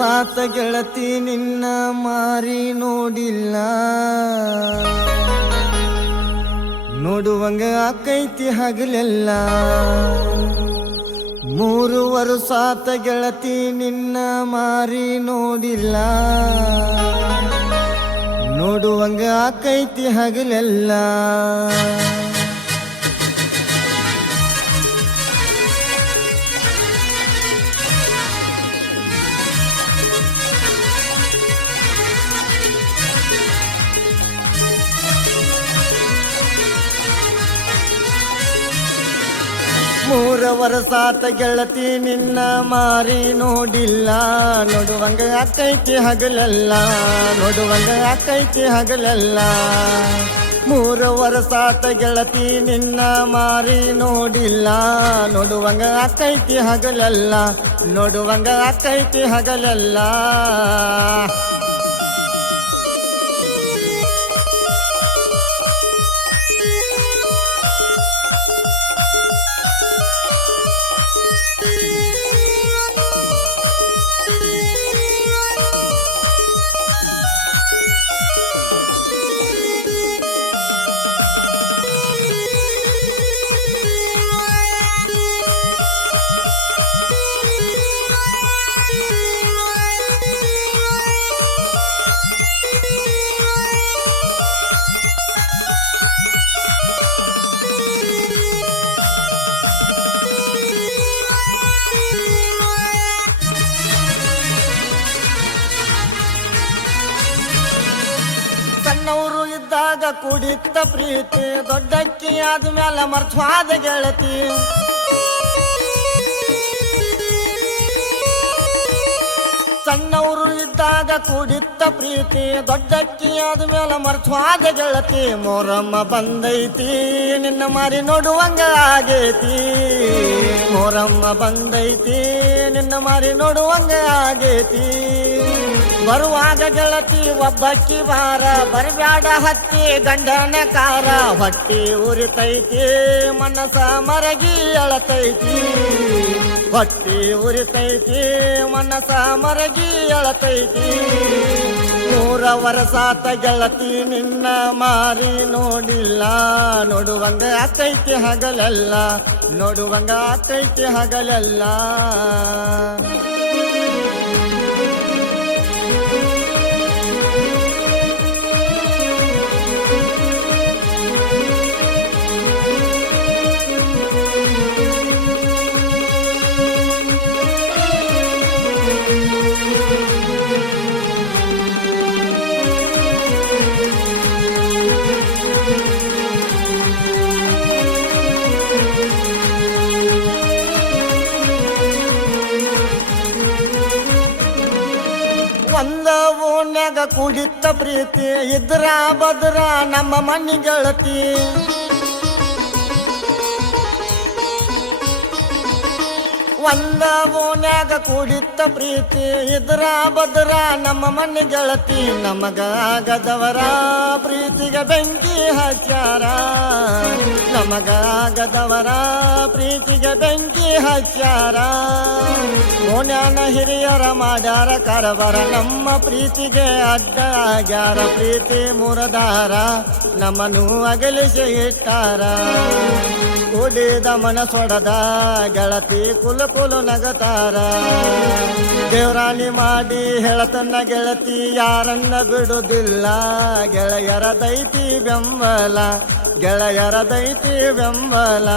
ವರ್ಷಾತ ಗೆಳತಿ ನಿನ್ನ ಮಾರಿ ನೋಡಿಲ್ಲ, ನೋಡುವಂಗ ಆಕೈತಿ ಹಗಲೆಲ್ಲ. 3 ವರ್ಷಾತ ಗೆಳತಿ ನಿನ್ನ ಮಾರಿ ನೋಡಿಲ್ಲ, ನೋಡುವಂಗ ಆಕೈತಿ ಹಗಲೆಲ್ಲ. ಮೂರು ವರ್ಷಾತ ಗೆಳತಿ ನಿನ್ನ ಮಾರಿ ನೋಡಿಲ್ಲ, ನೋಡುವಂಗ ಆಕೈತಿ ಹಗಲೆಲ್ಲ, ನೋಡುವಂಗ ಆಕೈತಿ ಹಗಲೆಲ್ಲ. 3 ವರ್ಷಾತ ಗೆಳತಿ ನಿನ್ನ ಮಾರಿ ನೋಡಿಲ್ಲ, ನೋಡುವಂಗ ಆಕೈತಿ ಹಗಲೆಲ್ಲ, ನೋಡುವಂಗ ಆಕೈತಿ ಹಗಲೆಲ್ಲ. ಸಣ್ಣವರು ಇದ್ದಾಗ ಕುಡಿತ ಪ್ರೀತಿ, ದೊಡ್ಡಕ್ಕಿ ಆದ್ಮೇಲೆ ಮರ್ತ್ವಾದ ಗೆಳತಿ. ಸಣ್ಣವರು ಇದ್ದಾಗ ಕುಡಿತ ಪ್ರೀತಿ, ದೊಡ್ಡಕ್ಕಿ ಆದ್ಮೇಲೆ ಮರ್ತ್ವಾದ ಗೆಳತಿ. ಮೊರಮ್ಮ ಬಂದೈತಿ ನಿನ್ನ ಮಾರಿ ನೋಡುವಂಗ ಆಗೈತಿ, ಮೊರಮ್ಮ ಬಂದೈತಿ ನಿನ್ನ ಮಾರಿ ನೋಡುವಂಗ ಆಗೈತಿ. ಬರುವಾಗ ಗೆಳತಿ ಒಬ್ಬಕ್ಕಿ ಬಾರ, ಬರಬ್ಯಾಡ ಹತ್ತಿ ಗಂಡನ ಕಾರ. ಹೊಟ್ಟಿ ಉರಿತೈತಿ ಮನಸ ಮರಗಿ ಅಳತೈತಿ, ಹೊಟ್ಟಿ ಉರಿತೈತಿ ಮನಸ ಮರಗಿ ಅಳತೈತಿ. 3 ವರ್ಷಾತ ಗೆಳತಿ ನಿನ್ನ ಮಾರಿ ನೋಡಿಲ್ಲ, ನೋಡುವಂಗ ಆಕೈತಿ ಹಗಲೆಲ್ಲ, ನೋಡುವಂಗ ಆಕೈತಿ ಹಗಲೆಲ್ಲ. ಒಂದ ಓಣ್ಯಾಗ ಕುಡಿತ ಪ್ರೀತಿ, ಇದ್ರ ಬದ್ರ ನಮ್ಮ ಮನಿ ಗೆಳತಿ. ಒಂದ ಓಣ್ಯಾಗ ಕುಡಿತ ಪ್ರೀತಿ, ಇದ್ರ ಬದ್ರ ನಮ್ಮ ಮನಿ ಗೆಳತಿ. ನಮಗಾಗದವರ ಪ್ರೀತಿಗೆ ಬೆಂಕಿ ಹಚ್ಚಾರ, ನಮಗಾಗದವರ ಪ್ರೀತಿಗೆ ಬೆಂಕಿ ಹಚ್ಚಾರ. ಓಣ್ಯಾನ ಹಿರಿಯರ ಮಾಡ್ಯಾರ ಕರಬರ, ನಮ್ಮ ಪ್ರೀತಿಗೆ ಅಡ್ಡ ಆಗ್ಯಾರ. ಪ್ರೀತಿ ಮುರದಾರ ನಮ್ಮನ್ನು ಅಗಲಿಸಿ ಇಟ್ಟಾರ. ಕುಡಿದ ಮನಸೊಡದ ಗೆಳತಿ ಕುಲು ಕುಲು ನಗತಾರ. ದೇವರಾಣಿ ಮಾಡಿ ಹೇಳತನ್ನ ಗೆಳತಿ ಯಾರನ್ನ ಬಿಡುವುದಿಲ್ಲ. ಗೆಳೆಯರ ದೈತಿ ಬೆಂಬಲ, ಗೆಳೆಯರ ದೈತಿ ಬೆಂಬಲ.